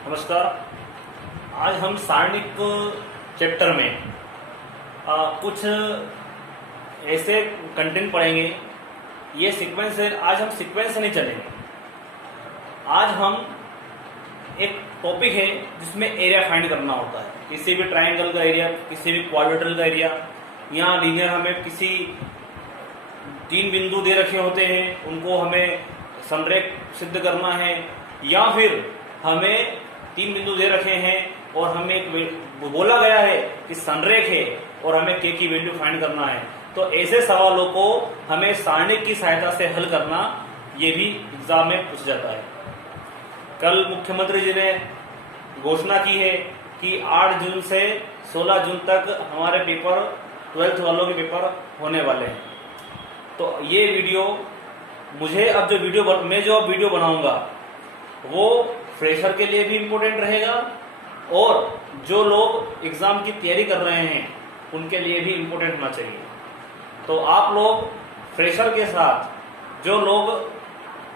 नमस्कार। आज हम सारणिक चैप्टर में कुछ ऐसे कंटेंट पढ़ेंगे। ये सीक्वेंस है। आज हम सीक्वेंस से नहीं चलेंगे। आज हम एक टॉपिक है जिसमें एरिया फाइंड करना होता है। किसी भी ट्राइंगल का एरिया, किसी भी क्वाड्रेटरल का एरिया। यहाँ लीनियर हमें किसी 3 बिंदु दे रखे होते हैं, उनको हमें संरेख सिद्ध करना है, या फिर हमें 3 बिंदु दे रखे हैं और हमें एक बोला गया है कि संरेख है और हमें के की वैल्यू फाइंड करना है। तो ऐसे सवालों को हमें सारणिक की सहायता से हल करना, ये भी एग्जाम में पूछ जाता है। कल मुख्यमंत्री जी ने घोषणा की है कि 8 जून से 16 जून तक हमारे पेपर 12th वालों के पेपर होने वाले हैं। तो ये वीडियो मैं जो वीडियो बनाऊंगा वो फ्रेशर के लिए भी इम्पोर्टेंट रहेगा और जो लोग एग्जाम की तैयारी कर रहे हैं उनके लिए भी इम्पोर्टेंट होना चाहिए। तो आप लोग फ्रेशर के साथ जो लोग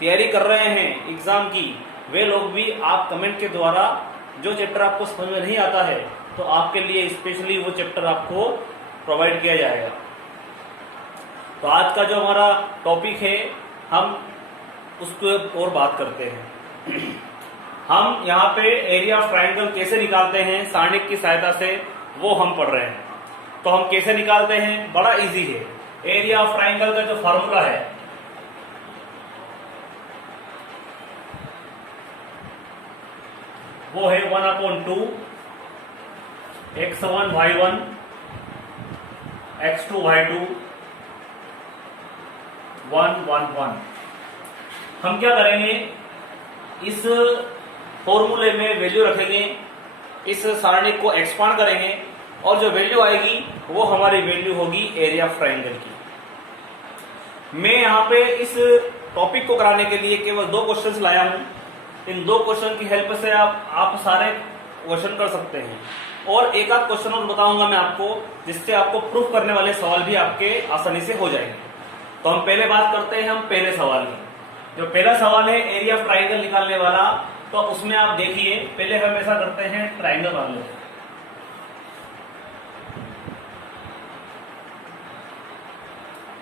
तैयारी कर रहे हैं एग्जाम की, वे लोग भी आप कमेंट के द्वारा जो चैप्टर आपको समझ में नहीं आता है तो आपके लिए स्पेशली वो चैप्टर आपको प्रोवाइड किया जाएगा। तो आज का जो हमारा टॉपिक है हम उसको और बात करते हैं। हम यहाँ पे एरिया ऑफ ट्राइंगल कैसे निकालते हैं सारणिक की सहायता से, वो हम पढ़ रहे हैं। तो हम कैसे निकालते हैं, बड़ा इजी है। एरिया ऑफ ट्राइंगल का जो फॉर्मूला है वो है 1/2 x1 y1 x2 y2 1 1 1। हम क्या करेंगे, इस फॉर्मूले में वैल्यू रखेंगे, इस सारणिक को एक्सपांड करेंगे और जो वैल्यू आएगी वो हमारी वैल्यू होगी एरिया ऑफ ट्राइंगल की। मैं यहाँ पे इस टॉपिक को कराने के लिए केवल 2 क्वेश्चंस लाया हूँ। इन 2 क्वेश्चन की हेल्प से आप सारे क्वेश्चन कर सकते हैं और एक आध क्वेश्चन और बताऊंगा मैं आपको, जिससे आपको प्रूफ करने वाले सवाल भी आपके आसानी से हो जाएंगे। तो हम पहले बात करते हैं हम पहले सवाल की। जो पहला सवाल है एरिया ऑफ ट्राइंगल निकालने वाला, तो उसमें आप देखिए पहले हम ऐसा करते हैं, ट्राइंगल मान लेते हैं।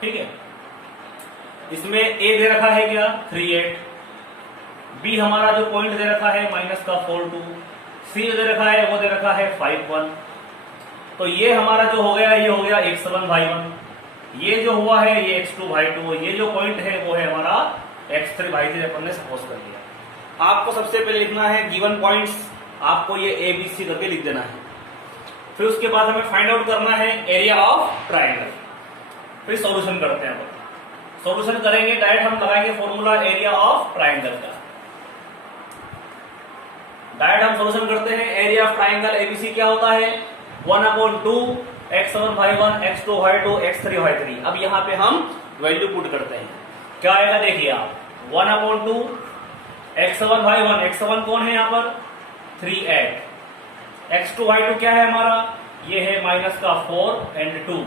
ठीक है, इसमें ए दे रखा है क्या 3 8, बी हमारा जो पॉइंट दे रखा है -4 2, सी दे रखा है वो दे रखा है 5 1। तो ये हमारा जो हो गया, ये हो गया x1 y1, ये जो हुआ है ये x2 y2, ये जो पॉइंट है वो है हमारा x3 y3 अपन ने सपोज कर लिया। आपको सबसे पहले लिखना है गिवन पॉइंट्स, आपको ये ए बी सी करके लिख देना है। फिर उसके बाद हमें फाइंड आउट करना है एरिया ऑफ ट्राइंगल। फिर सॉल्यूशन करते हैं। सॉल्यूशन करेंगे, डायरेक्ट हम लगाएंगे फॉर्मूला एरिया ऑफ ट्राइंगल का। डायरेक्ट हम सॉल्यूशन करते हैं। एरिया ऑफ ट्राइंगल एबीसी क्या होता है, 1/2 x1 y1 x2 y2 x3 y3। अब यहाँ पे हम वैल्यू पुट करते हैं। क्या आएगा देखिए आप, 1/2 x1 y1, x1 कौन है यहाँ पर 3 8, x2 y2 क्या है हमारा, ये है -4 and 2,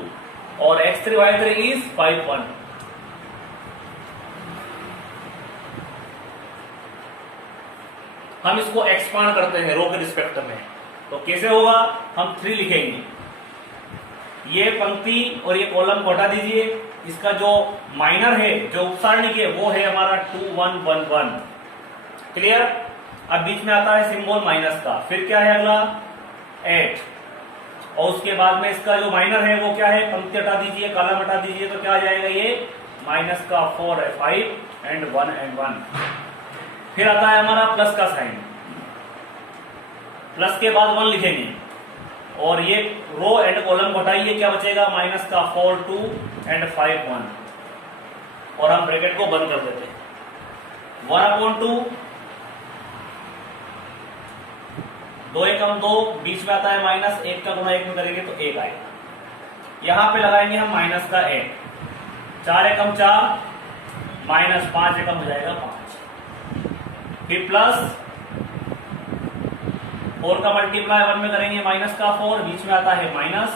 और x3 y3 इज 5 1। हम इसको एक्सपांड करते हैं रो के रिस्पेक्ट में। तो कैसे होगा, हम 3 लिखेंगे, ये पंक्ति और ये कॉलम को हटा दीजिए। इसका जो माइनर है, जो उपसारणिक है, वो है हमारा 2 1 1 1। क्लियर। अब बीच में आता है सिंबल माइनस का, फिर क्या है अगला 8, और उसके बाद में इसका जो माइनर है वो क्या है, पंक्ति हटा दीजिए, कॉलम हटा दीजिए, तो क्या आ जाएगा, ये -4 है 5 and 1 and 1। फिर आता है हमारा प्लस का साइन, प्लस के बाद 1 लिखेंगे और ये रो एंड कॉलम हटाइए, क्या बचेगा -4 2 and 5 1, और हम ब्रैकेट को बंद कर देते हैं। 1/2 2 एकम 2, बीच में आता है -1 का गुणा 1 में करेंगे तो 1 आएगा। यहां पे लगाएंगे हम माइनस का 1, 4 एकम 4, -5 एकम हो जाएगा 5, फिर प्लस 4 का मल्टीप्लाई 1 में करेंगे -4, बीच में आता है माइनस,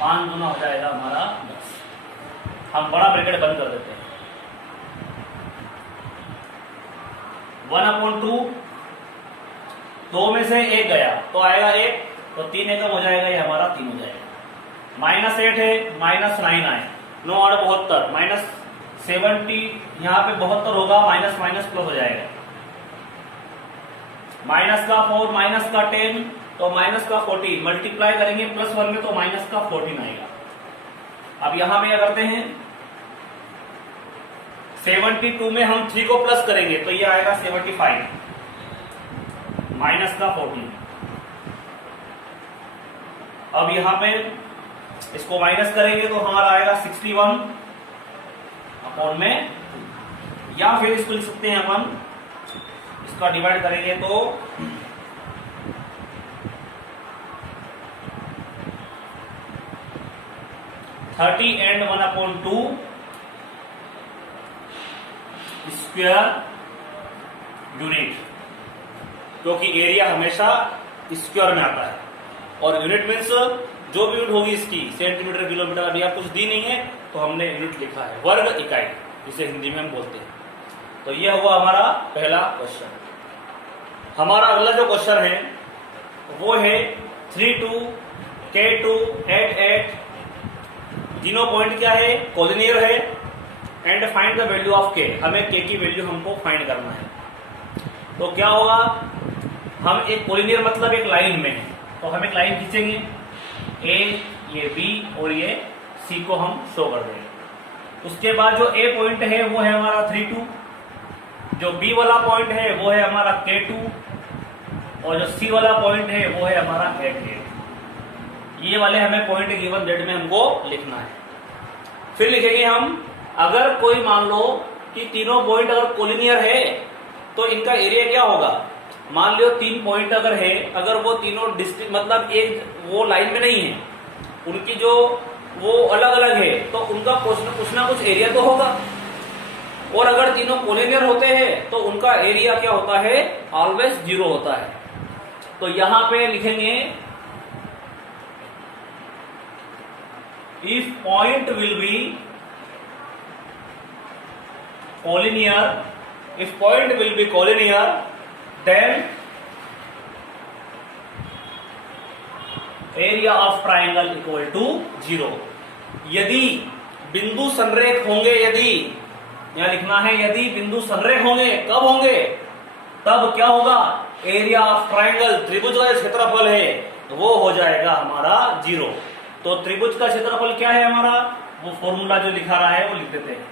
5 गुना हो जाएगा हमारा 10। हम बड़ा ब्रैकेट बंद कर देते हैं। 1/2 2 में से 1 गया तो आएगा 1, तो 3 एकम हो जाएगा, ये हमारा 3 हो जाएगा। -8 है, -9 आए, 9 8 72, -70 यहाँ पे 72 होगा, माइनस माइनस प्लस हो जाएगा, माइनस का 4 माइनस का 10 तो माइनस का 14, मल्टीप्लाई करेंगे +1 में तो माइनस का 14 आएगा। अब यहां पे क्या करते हैं, 72 में हम 3 को प्लस करेंगे तो ये आएगा 75, माइनस का 14। अब यहां पे इसको माइनस करेंगे तो हमारा आएगा 61 अपॉन में, या फिर इसको लिख सकते हैं अपन, इसका डिवाइड करेंगे तो 30 and 1/2 स्क्वायर यूनिट, क्योंकि एरिया हमेशा स्क्वायर में आता है, और यूनिट मीन्स जो भी यूनिट होगी इसकी, सेंटीमीटर किलोमीटर, अभी आप कुछ दी नहीं है तो हमने यूनिट लिखा है, वर्ग इकाई जिसे हिंदी में हम बोलते हैं। तो यह हुआ हमारा पहला क्वेश्चन। हमारा अगला जो क्वेश्चन है वो है 32 K2 8 तीनों पॉइंट क्या है, कोलिनियर है, and find the value of के, हमें के की वैल्यू हमको फाइंड करना है। तो क्या होगा, हम एक कोलिनियर मतलब एक लाइन में है, तो हम एक लाइन खींचेंगे, ए, ये बी और ये सी को हम शो कर देंगे। उसके बाद जो ए पॉइंट है वो है हमारा 32, जो बी वाला पॉइंट है वो है हमारा K2, और जो सी वाला पॉइंट है वो है हमारा 8। ये वाले हमें पॉइंट गिवन दैट में हमको लिखना है। फिर लिखेंगे हम, अगर कोई मान लो कि तीनों पॉइंट अगर कोलिनियर है तो इनका एरिया क्या होगा। मान लो 3 पॉइंट अगर है, अगर वो तीनों डिस्ट्रिक्ट मतलब एक वो लाइन में नहीं है, उनकी जो वो अलग अलग है, तो उनका कुछ ना कुछ एरिया तो होगा। और अगर तीनों कोलिनियर होते हैं तो उनका एरिया क्या होता है, ऑलवेज 0 होता है। तो यहां पे लिखेंगे, if point will be collinear, if point will be collinear, then area of triangle equal to 0। यदि बिंदु संरेख होंगे, यदि यहां लिखना है, यदि बिंदु संरेख होंगे, कब होंगे, तब क्या होगा, एरिया ऑफ ट्राइंगल, त्रिभुज का जो क्षेत्रफल है वो हो जाएगा हमारा 0। तो त्रिभुज का क्षेत्रफल क्या है हमारा, वो फॉर्मूला जो लिखा रहा है वो लिख देते हैं।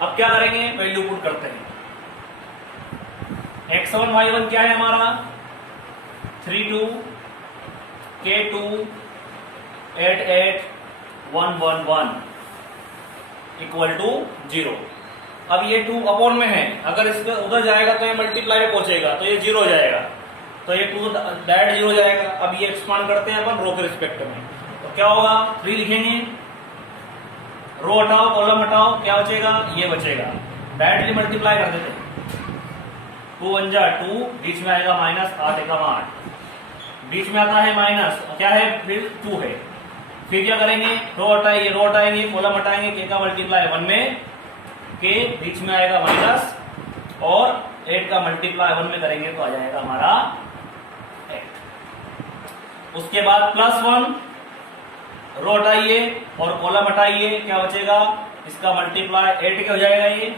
अब क्या करेंगे, वैल्यू पुट करते हैं। x1 y1 क्या है हमारा, 32 K2 8 1 1 1 इक्वल टू 0। अब ये 2 अपॉन में है, अगर इसके उधर जाएगा तो ये मल्टीप्लाई में पहुंचेगा तो ये 0 हो जाएगा, तो ये 2 डायरेक्ट 0 हो जाएगा। अब ये एक्सपांड करते हैं अपन रो के रिस्पेक्ट में, तो क्या होगा, 3 लिखेंगे, रो हटाओ कॉलम हटाओ, क्या बचेगा, ये बचेगा, डायरेक्टली मल्टीप्लाई कर देते हैं। 2 1 जा 2, बीच में आएगा माइनस, 8 एकम 8, बीच में आता है माइनस, क्या है, फिर 2 है। फिर क्या करेंगे, रो हटाएंगे कॉलम हटाएंगे, के का मल्टीप्लाई 1 में, के बीच में आएगा माइनस, और 8 का मल्टीप्लाई 1 में करेंगे तो आ जाएगा हमारा 8। उसके बाद +1, रो हटाइए और कॉलम हटाइए, क्या बचेगा, इसका मल्टीप्लाई 8 के हो जाएगा ये,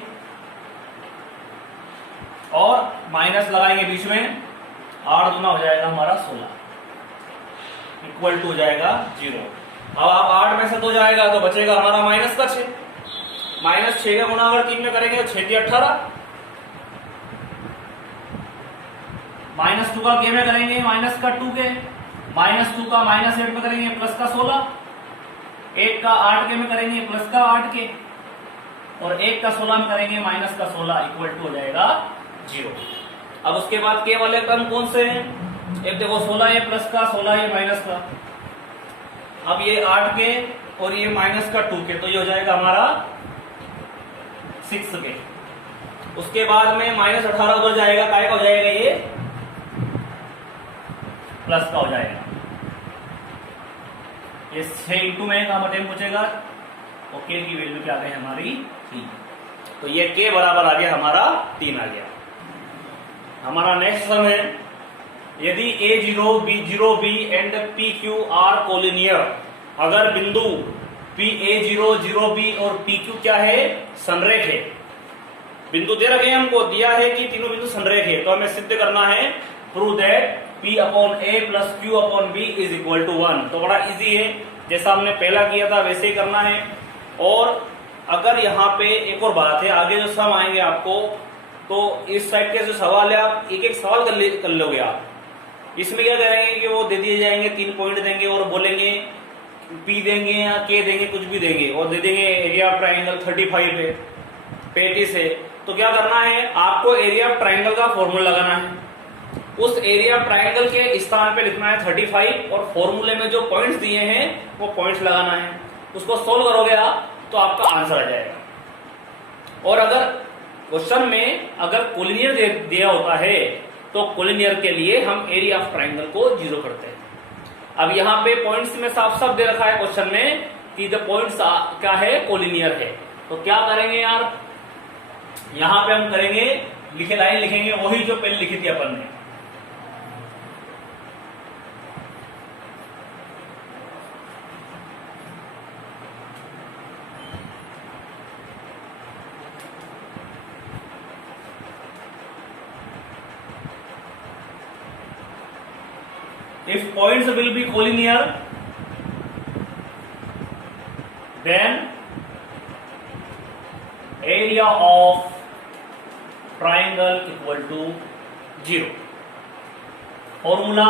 और माइनस लगाएंगे बीच में, 8 दूना हो जाएगा हमारा 16, इक्वल टू हो जाएगा 0। अब आप 8 में से 2 जाएगा तो बचेगा हमारा माइनस का 6, माइनस 6 का गुना अगर 3 में करेंगे तो 6 × 18, -2 का के में करेंगे माइनस का 2 के, -2 का -8 में करेंगे प्लस का 16, 1 का 8 के में करेंगे प्लस का 8 के, और 1 का 16 में करेंगे माइनस का 16, इक्वल टू हो जाएगा 0। अब उसके बाद के वाले टर्म कौन से हैं, एक देखो 16 है प्लस का, 16 है माइनस का, अब ये 8 के और ये माइनस का 2 के, तो ये हो जाएगा हमारा 6 के। उसके बाद में -18 उधर जाएगा, काय का हो जाएगा, ये प्लस का हो जाएगा। ये 6 इंटू में का टेन पूछेगा, और के की वैल्यू क्या आ गई हमारी 3। तो ये के बराबर आ गया हमारा 3 आ गया। हमारा नेक्स्ट सम है, यदि A0, B0, B and PQ are collinear, अगर बिंदु A0, 0B और PQ क्या है, संरेख है। बिंदु दे रखे हैं, हमको दिया है कि तीनों बिंदु संरेख है, तो हमें सिद्ध करना है, prove that P upon A plus Q upon B is equal to 1। तो बड़ा इजी है, जैसा हमने पहला किया था वैसे ही करना है। और अगर यहाँ पे एक और बात है, आगे जो सम आएंगे आपको, तो इस साइड के जो सवाल है आप एक एक सवाल कर लोगे आप। इसमें क्या करेंगे कि वो दे दिए जाएंगे, 3 पॉइंट देंगे और बोलेंगे P देंगे या K देंगे, कुछ भी देंगे, और दे देंगे एरिया ऑफ ट्राइंगल 35 है, 35 है। तो क्या करना है, आपको एरिया ऑफ ट्राइंगल का फॉर्मूला लगाना है। उस एरिया ऑफ ट्राइंगल के स्थान पे लिखना है 35, और फॉर्मूले में जो पॉइंट्स दिए हैं वो पॉइंट्स लगाना है। उसको सोल्व करोगे आप तो आपका आंसर आ जाएगा। और अगर क्वेश्चन में अगर कोलिनियर दिया होता है तो कोलिनियर के लिए हम एरिया ऑफ ट्राइंगल को 0 करते हैं। अब यहाँ पे पॉइंट्स में साफ साफ दे रखा है क्वेश्चन में कि द पॉइंट्स क्या है, कोलिनियर है। तो क्या करेंगे यार, यहां पे हम करेंगे, लिखे लाइन लिखेंगे वही जो पहले लिखी थी अपन ने। If points will be collinear, then area of triangle equal to 0. Formula,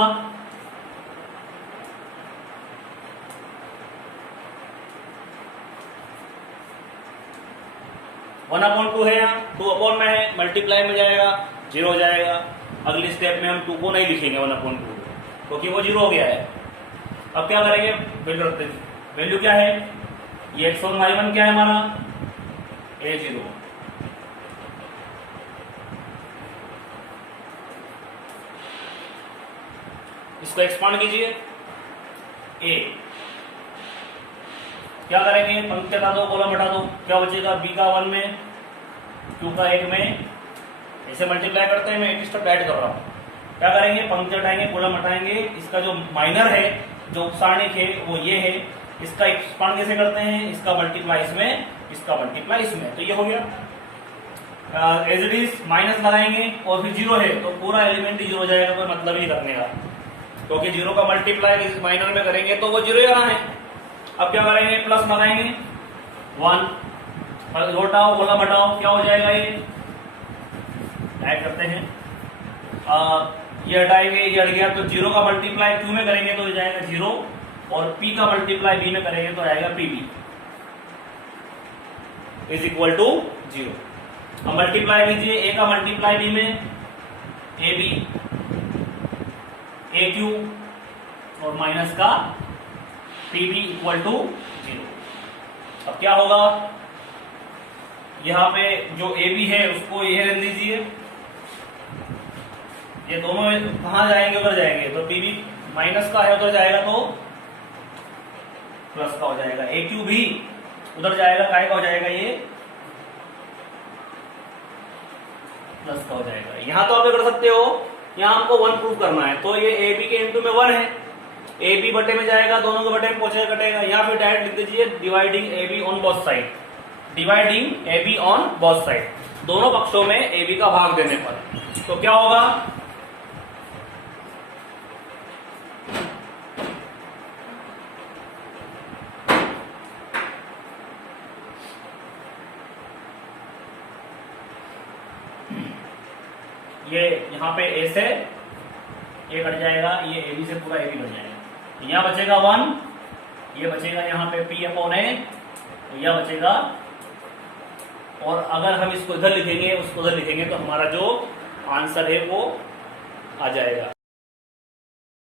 one upon 2 है, यहाँ 2 अपॉन में है, मल्टीप्लाई में जाएगा 0 हो जाएगा। अगली स्टेप में हम 2 को नहीं लिखेंगे 1 अपॉन 2, क्योंकि वो 0 हो गया है। अब क्या करेंगे, वैल्यू रखते हैं। वैल्यू क्या है, ये x1 y1 क्या है हमारा, A0। इसको एक्सपांड कीजिए, A। क्या करेंगे, पंक्ति हटा दो, कॉलम हटा दो, क्या बचेगा, B का 1 में, Q का 1 में, ऐसे मल्टीप्लाई करते हैं। मैं एक स्टेप ऐड कर रहा हूं। क्या करेंगे, पंक्ति हटाएंगे, कॉलम हटाएंगे, इसका जो माइनर है, जो उपसारणिक है वो ये है, इसका एक्सपांड कैसे करते हैं, इसका मल्टीप्लाई इसमें, इसका मल्टीप्लाई इसमें, तो ये हो गया। एज इट इज माइनस लगाएंगे और फिर 0 है तो पूरा एलिमेंट ही 0 हो जाएगा, कोई मतलब ही करने का, क्योंकि 0 का मल्टीप्लाई माइनर में करेंगे तो वो 0 यहाँ है। अब क्या करेंगे, प्लस लगाएंगे 1, हटाओ कॉलम हटाओ, क्या हो जाएगा, ये ऐड करते हैं, ये हटाएंगे, ये हट गया, तो 0 का मल्टीप्लाई Q में करेंगे तो हो जाएगा 0, और P का मल्टीप्लाई B में करेंगे तो आएगा PB इज इक्वल टू 0। अब मल्टीप्लाई कीजिए, A का मल्टीप्लाई B में AB, AQ और माइनस का PB इक्वल टू 0। अब क्या होगा, यहाँ पे जो AB है उसको ये रख दीजिए, ये दोनों कहां जाएंगे, उधर जाएंगे, तो PB माइनस का है उधर जाएगा तो प्लस का हो जाएगा, AQ भी उधर जाएगा, काय का हो जाएगा, ये प्लस का हो जाएगा। यहां तो आप कर सकते हो, यहां हमको 1 प्रूव करना है, तो ये AB के इनटू में 1 है, AB बटे में जाएगा, दोनों के बटे में पहुंचेगा, कटेगा। यहाँ पे डायरेक्ट लिख दीजिए dividing AB on both side, dividing AB on both side, दोनों पक्षों में AB का भाग देने पर। तो क्या होगा, ये यहाँ पे A से ये कट जाएगा, ये AB से पूरा AB कट जाएगा, यहाँ बचेगा 1, ये बचेगा यहाँ पे P अपॉन A, यह बचेगा। और अगर हम इसको इधर लिखेंगे उसको उधर लिखेंगे तो हमारा जो आंसर है वो आ जाएगा।